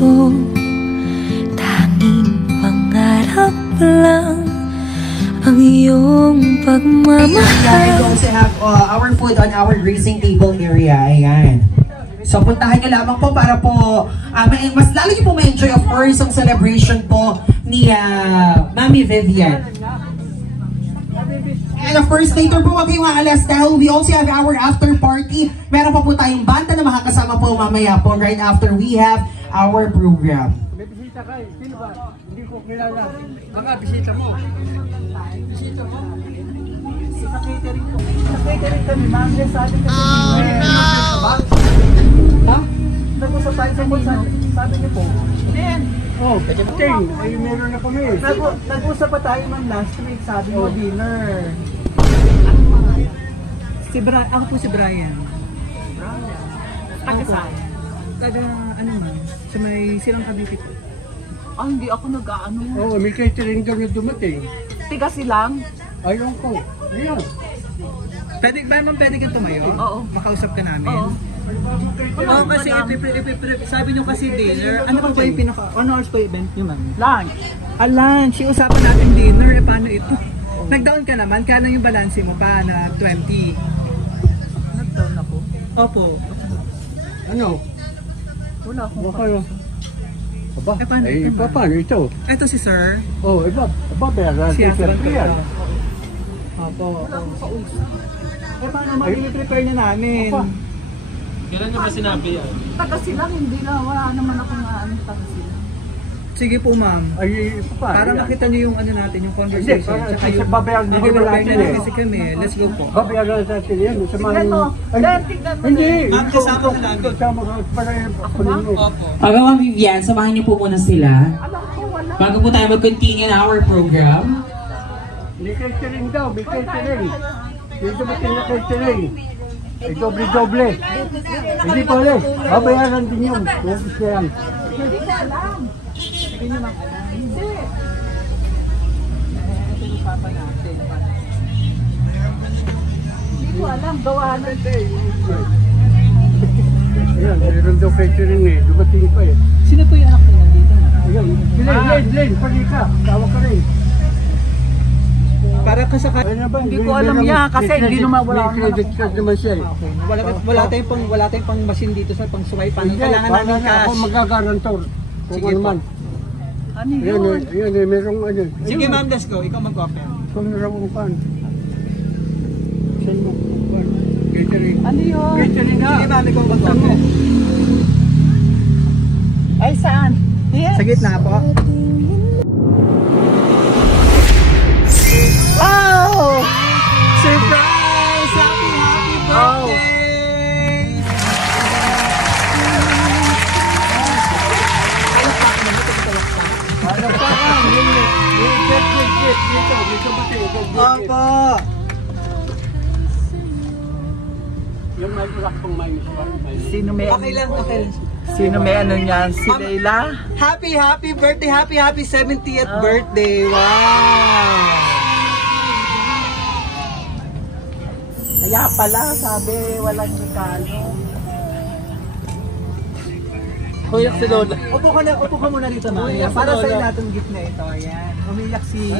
mundo, tanging pangarap lang ang iyong pagmamahal. We also have our food on our grazing table area. Ayan. So puntahan nyo lamang po para po mas lalo nyo po ma-enjoy of course ang celebration po ni Mami Vivian. And of course, later po wag kayong aalas dahil we also have our after party. Meron pa po tayong banda na makakasama po mamaya po right after we have our program. May bisita kayo. Sino ba? Hindi ko kilala. Mga bisita mo. Bisita mo? Sa catering ko. Sa catering kami, ma'am. Sabi kasi ha? Nag-usap tayo sa kung sabi niyo po. Then, catering. Ay, meron na kami. Nag-usap pa tayo man last week. Sabi mo, dinner. Ako po si Brian. Taga saan? Taga, ano man, sa may Silang Cavite po. Hindi ako nag-ano. Oo, may catering daw na dumating. Tiga Silang? Ayun ko. Ayan. Pwede kang tumayo? Oo. Makausap ka namin? Oo. Oo, kasi sabi nyo kasi dinner. Ano pa yung ano oras pa yung event nyo, ma'am? Lunch. Lunch. Yung usapan natin dinner, paano ito? Nag-down ka naman, kano yung balanse mo pa na 20? Nag-down ako? Opo. Ano? Wala akong kayo. Aba, paano ito, paano ito? Ito si sir. Iba bayaran. Siya, Sir, yan. Opo. Paano mag-prepare na namin? Kailan nyo ba sinabi yan? Taga Silang, hindi na. Wala naman akong taga Silang. Sige po, ma'am. Para makita niyo yung ano natin, yung conversation. Tsaka yung babayaran na kasi kami. Let's go po. Babayaran natin yan. Tignan mo. Tignan mo. Hindi. Ma'am, kasama ka namin. Okay, Ma'am Vivian, samahan niyo po muna sila. Bago po tayo mag-continue na our program. May catering daw, may catering. May dumating na catering. Ay doble-doble. Hindi pa ulit. Babayaran din yun. Hindi ka alam. Hindi naman alam. Hindi. Ito yung papa natin. Hindi ko alam. Gawa na. Ayan, meron daw catering eh. Dumating pa eh. Sino po yung anak ko nandito? Ayan, Len, pali ka. Tawa ka rin. Para ka sa hindi ko alam yan kasi hindi naman wala credit card naman siya eh. Wala tayong pang machine dito sa pang swipe. Kailangan namin cash. Ako magagarantor. Kung ano man. Ano yun? Ayan, merong ano. Sige ma'am, let's go. Ikaw mag-offer. Kung narawang pan. Saan mo? Catering. Ano yun? Catering na. Sige ma'am, ikaw mag-offer. Ay, saan? Yes. Sa gitna po. Oh! Surprise! Happy birthday! Ano pa ka? Opo! Yung may ulak pong minus pa. Sino may Okay lang. Sino may ano niyan? Si Leila? Happy birthday! Happy 70th birthday! Wow! Kaya pala, sabi, walang regalo. Umiyak si Lola. Upo ka muna dito, ma'am. Para sa natin gift na ito. Ayan. Umiyak si...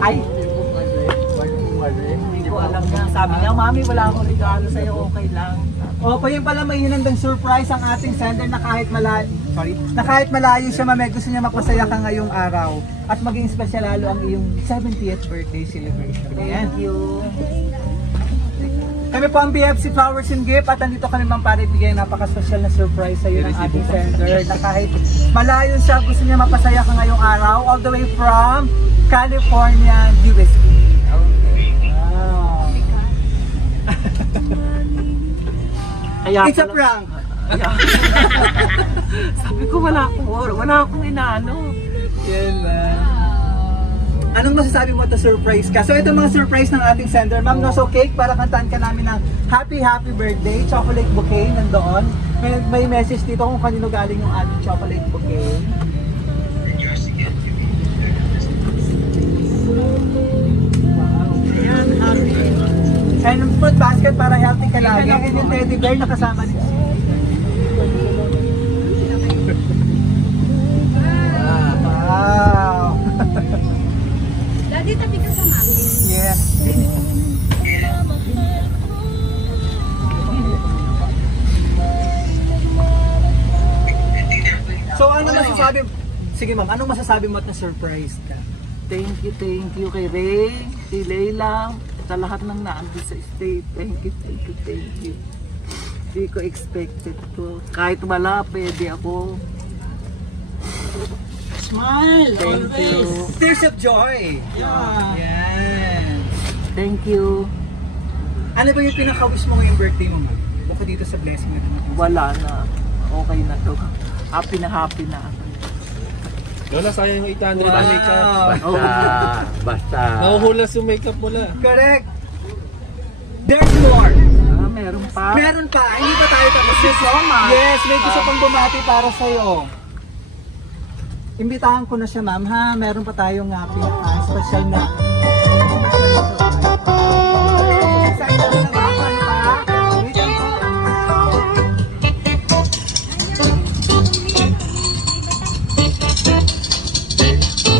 Ay! Hindi ko alam na. Sabi niya, Mami, wala akong regalo sa'yo, okay lang. Opo, yun pala may hinandang surprise ang ating sender na kahit malayo siya, ma'am, gusto niya mapasaya ka ngayong araw. At maging special lalo ang iyong 70th birthday celebration. Ayan. Thank you. Kami po ang BFC Flowers and Gift at andito kami ma'am para ibigay napaka-special na surprise sa iyo ng ating sender na kahit malayo siya, gusto niya mapasaya ka ngayong araw all the way from California, USA. Wow. It's a prank. Sabi ko, wala akong inaano. Yan man. Anong masasabi mo to surprise ka? So ito mga surprise ng ating sender. Ma'am, no, so cake para kantaan ka namin ng happy birthday. Chocolate bouquet nandoon. May message dito kung kanino galing yung ating chocolate bouquet. Wow. Ayan, happy. And fruit basket para healthy ka lagi. And yung teddy bear na kasama niya. Pwede tabi ka sa mami. Yes. So ano masasabi? Sige ma'am, anong masasabi mo at na-surprise ka? Thank you kay Ray, kay Leila, sa lahat ng naandun sa state. Thank you. Hindi ko expected to. Kahit wala, pwede ako. Smile! Thank you. Tears of joy! Yeah. Yan. Thank you. Ano ba yung pinaka-wish mo ngayong birthday mo ma'am? Bukod dito sa blessing na naman. Wala na. Okay na to. Happy na ako. Lola, sayang yung 800 na makeup. Basta. Nahuhulas yung makeup mo na. Correct! There's more! Meron pa. Meron pa! Hindi pa tayo tapos. Yes, may gusto pang bumati para sa'yo. Imbitahan ko na siya ma'am ha. Meron pa tayong pinaka-special na.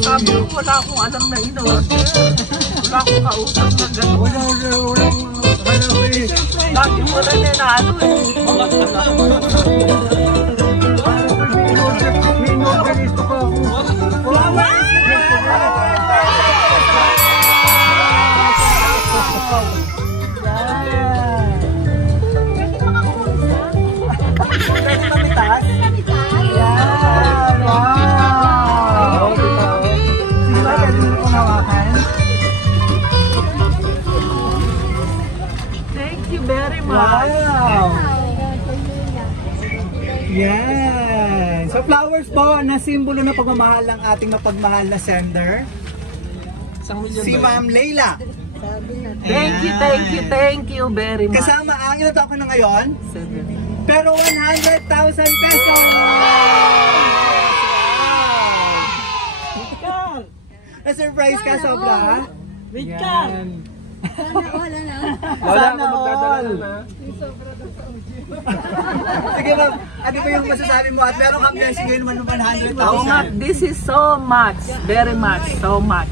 Sabi ko, wala akong alam na in-order. Wala akong kausap na gano'n. Wala. Lagi mo rin na ano eh. Thank you very much. Wow! Yan! So flowers po na simbolo ng pagmamahal ng ating mapagmahal na sender. 1 million Si ba? Ma'am Leila. Thank you very much. Kasama ang ilan ako na ngayon? 7. Pero 100,000 pesos! Wow! Na-surprise ka sobra? Yan. Wala Sana ako magdadala all. na. Sige ma'am, ano ba yung masasabi mo? At meron kang blessing ngayon naman ng Oo nga, 100,000. this is so much. Very much. So much.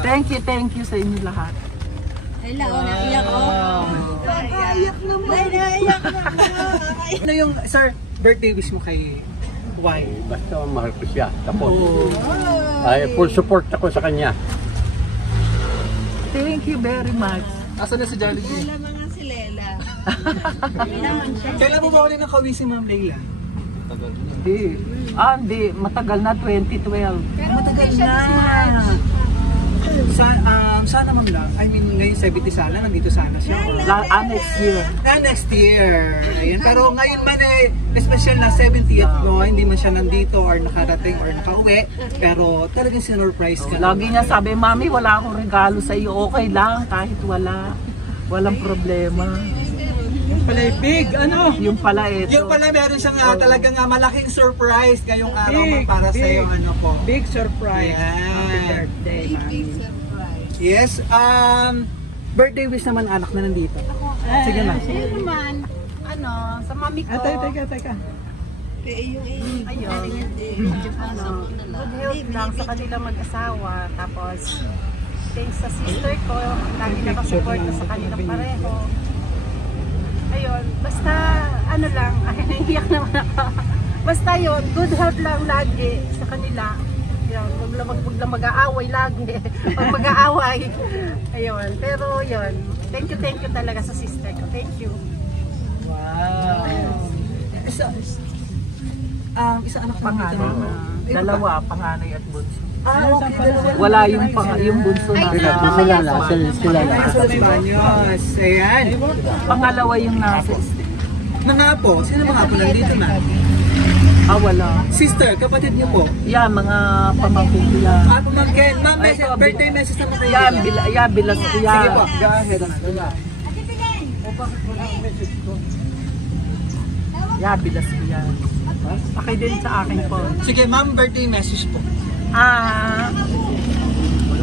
Thank you sa inyo lahat. Naiyak ko. Naiyak naman. Naiyak naman. Ano yung, sir, birthday wish mo kay Y? Basta mahal ko siya. Tapos, ay, full support ako sa kanya. Thank you very much. Asan na si Jollibee? Wala mga si Lela. Kailan mo ba ulit nakawi si Ma'am Leila? Hindi. Matagal na, 2012. Pero matagal na. Sana ma'am lang. I mean, ngayon 70 sana, nandito sana siya. Next year. Next year. Ayan. Pero ngayon man eh, special na 70th mo, hindi man siya nandito or nakarating or nakauwi. Pero talagang sinurprise ka. Lagi niya sabi, Mami, wala akong regalo sa iyo. Okay lang, kahit wala. Walang problema. Yung pala big, ano? Yung pala ito. Yung pala meron siyang talagang malaking surprise ngayong araw para sa iyo ano po. Big surprise. Yan. Happy birthday, Mami. Yes, birthday wish naman anak na nandito. Sige na. Ayun naman, sa mami ko. Teka. Ayun. Good health lang sa kanilang mag-asawa. Tapos, thanks sa sister ko, lagi nakasupport na sa kanilang pareho. Ayun, basta, lang, naiiyak naman ako. Basta yun, good health lang lagi sa kanila. Yun, huwag lang mag-aaway lagi. Pag mag-aaway. Ayun, pero yun, thank you talaga sa sister ko. Thank you. Wow. Isa anak Panganay. Dalawa, panganay at bunso. Okay. Wala yung bunso na. Sila lang. Sa Banyos. Ayan. Pangalawa yung nasa state. Nangapo. Sino mga apo nandito na? Wala. Sister, kapatid niyo po. Yeah, mga pamangkin ko yan. Pamangkin. Ma'am, birthday message naman kayo. Bilas ko yan. Sige po. Go ahead. Bilas ko yan. Pakay din sa akin po. Sige, ma'am, birthday message po.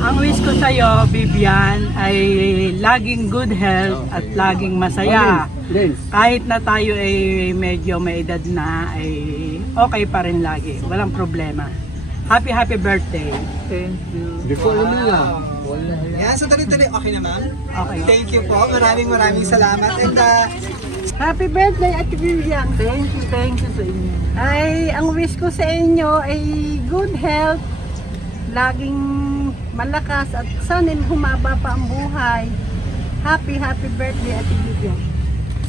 Ang wish ko sa iyo, Vivian, ay laging good health at laging masaya. Kahit na tayo ay medyo may edad na, ay okay pa rin lagi. Walang problema. Happy birthday. Thank you. Hindi ko alam na. Wala. Yan, so tuloy-tuloy. Okay na, ma'am? Okay. Thank you po. Maraming salamat. And Happy birthday, Ate Vivian. Thank you sa inyo. Ay, ang wish ko sa inyo ay good health, laging malakas at sana humaba pa ang buhay. Happy birthday, Ate Vivian.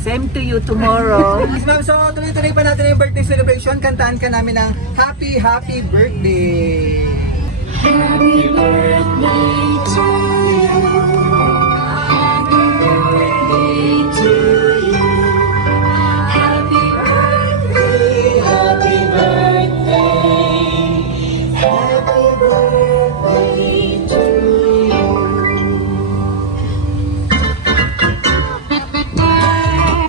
Same to you tomorrow. ma'am, so tuloy-tuloy pa natin yung birthday celebration. Kantaan ka namin ng happy birthday. Happy birthday to you. Happy birthday to you. Happy birthday, happy birthday. Happy birthday to you. Happy birthday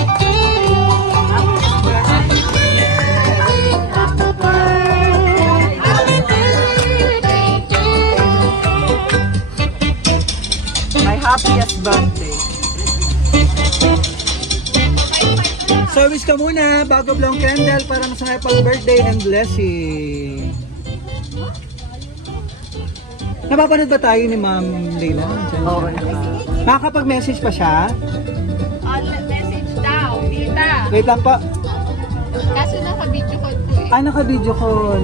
to you. Happy birthday to you. My happiest birthday. So wish ka muna bago blow ang candle para masaya pang birthday and blessing. Napapanood ba tayo ni Ma'am Leila? Oo. Nakakapag-message pa siya? Message daw, tita. Wait lang pa. Kaso naka-video call po eh. Naka-video call.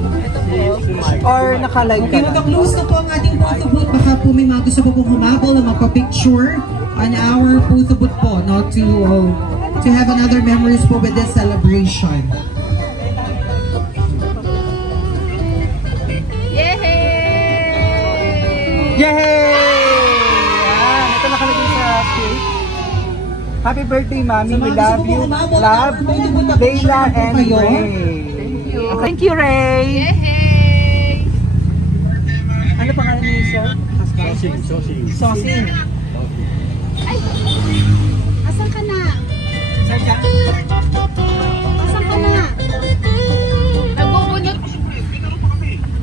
Or naka-live ka Okay, lang? mag-close na po ang ating photo booth. Baka po may mga gusto po pong humabol na magpa-picture on our photo booth po, no? To have another memories po with this celebration. Yay! Yay! Yan, ito nakalagay sa cake. Happy birthday, Mami. We love you. Love, Leila and Ray. Thank you, Ray. Yay! Ano pangalan niyo, sir? Sosing. Sosing. Ay! Asan ka na? Sir Jack? Asan ka na? Nagbubunot.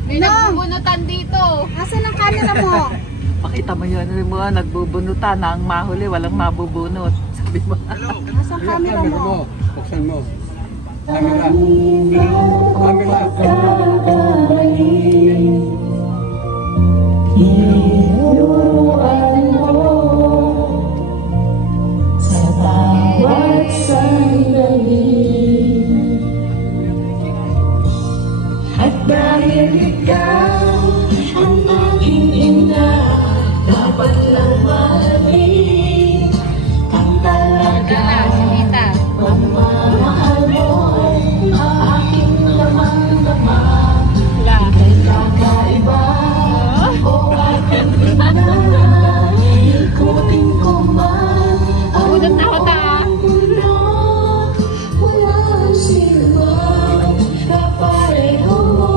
May nagbubunutan dito. Asan ang camera mo? Pakita mo yun. Nagbubunutan na ang mahuli. Walang mabubunot. Sabi mo. Asan ang camera mo? Buksan mo. Camera. Camera. Sa bawat sandali. At dahil ikaw ang aking ina, dapat lang mahalin ang talagang pagmamahal mo. Ang aking lamang-lamang, ika'y kakaiba. O aking ina, ikutin ko man ang mundo. Walang sinuman kapareho mo.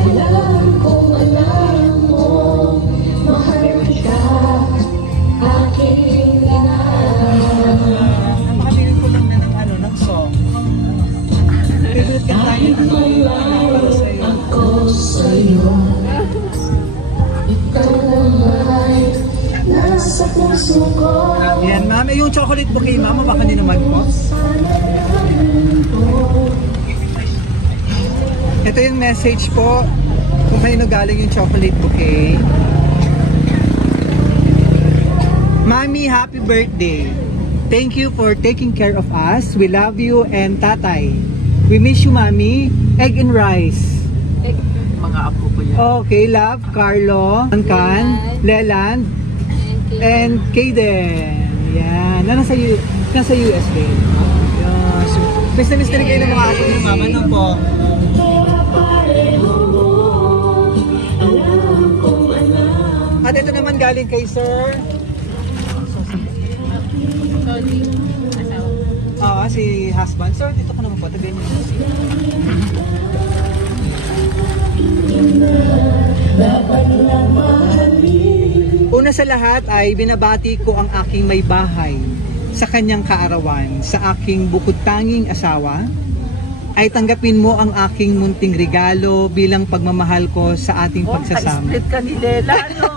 Alam kong alam mo, mahal kita, aking ina. Napakabilin ko lang na ng song. Favorite ka tayo. Ako sa'yo, ikaw naman nasa puso ko. Yan, ma'am. Yung chocolate bouquet, ma'am, baka nyo naman po. Ito yung message po kung kanino galing yung chocolate bouquet. Mami, happy birthday. Thank you for taking care of us. We love you and tatay. We miss you, Mami. Egg and rice. Mga apo ko yan. Okay, love, Carlo, Ankan, Leland, and Kaden. Yan. Nasa US din. Yan. So, miss na miss na rin kayo ng mga apo niyo, mama. Ano po? At ito naman galing kay sir. Oo, si husband. Sir, dito ka naman po. Tagay mo naman siya. Una sa lahat ay binabati ko ang aking may bahay sa kanyang kaarawan, sa aking bukod tanging asawa. Ay tanggapin mo ang aking munting regalo bilang pagmamahal ko sa ating pagsasama. Ka-split ka ni Lela, no?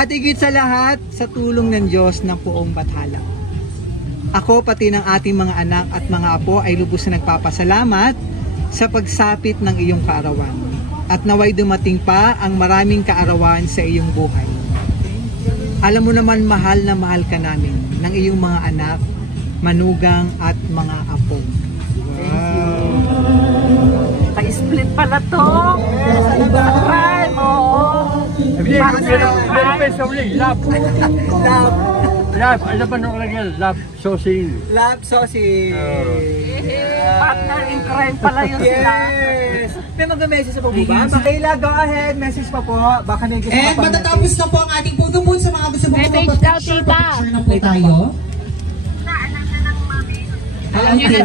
At higit sa lahat, sa tulong ng Diyos ng buong bathala. Ako pati ng ating mga anak at mga apo ay lubos na nagpapasalamat sa pagsapit ng iyong kaarawan. At naway dumating pa ang maraming kaarawan sa iyong buhay. Alam mo naman mahal na mahal ka namin ng iyong mga anak, manugang at mga apo. Ka-split pala to. Prime, oo. Love, alam ba nung lagyan? Love Sosin. Love Sosin. Partner in crime pala yun sila. Yes! May mag-message sa po ba? Leila, go ahead. Message pa po. Baka may gusto And matatapos na po ang ating photo sa mga gusto mong picture na po tayo. Okay,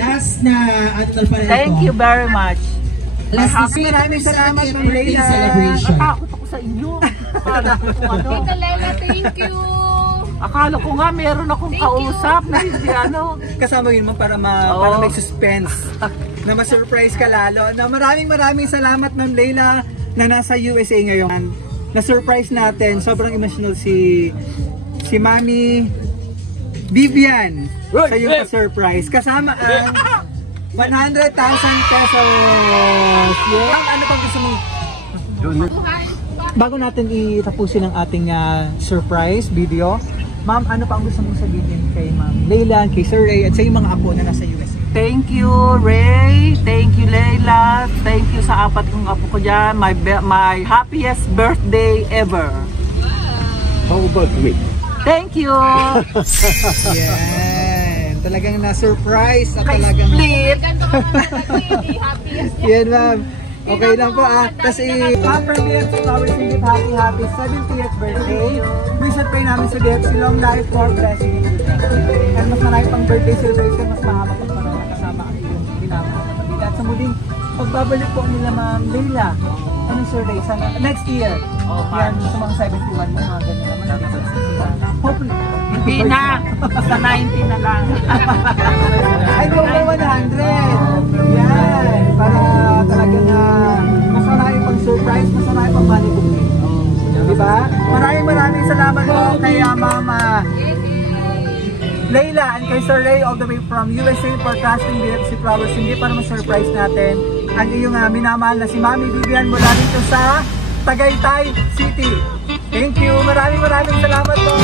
last na ano pa rin ito. Thank you very much. Last na Maraming salamat, Ma'am Leila. celebration. Natakot ako sa inyo. Akala ko ano. Tita Leila, thank you. Akala ko nga meron akong kausap na hindi ano. Kasama yun mo para may suspense. Na ma-surprise ka lalo. Na maraming salamat, Ma'am Leila, na nasa USA ngayon. Na-surprise natin. Sobrang emotional si Mami Vivian sa iyong pa-surprise. Kasama ang 100,000 pesos. Yeah. Ano pang gusto mong... Bago natin itapusin ang ating surprise video, Ma'am, ano pa ang gusto mong sabihin kay Ma'am Leila, kay Sir Ray, at sa iyong mga apo na nasa USA? Thank you, Ray. Thank you, Leila. Thank you sa apat kong apo ko dyan. My happiest birthday ever. How about me? Thank you. Yan. Talagang na-surprise at talagang... Split. Yan, Ma'am. Okay lang po Tapos from BFC Flower Singit, happy 70th birthday. Visit pa namin sa BFC, long life, more blessing. And mas marami pang birthday celebration, mas mahaba pa para kasama ang iyong pinamahal na pamilya. At sa muling pagbabalik po nila Ma'am Leila, anong survey? Sana next year. Yan, sa mga 71 mo, mga ganyan naman. Hopefully. Hindi na. Sa 90 na lang. Ay, go 100. Yan. Para talaga na mas marami pang surprise, mas marami pang money booking. Diba? Maraming salamat po kay Mama Leila and kay Sir Ray all the way from USA for casting BFC Flowers Singit para ma-surprise natin ang iyong minamahal na si Mami Vivian mula dito sa Tagaytay City. Thank you. Maraming salamat po.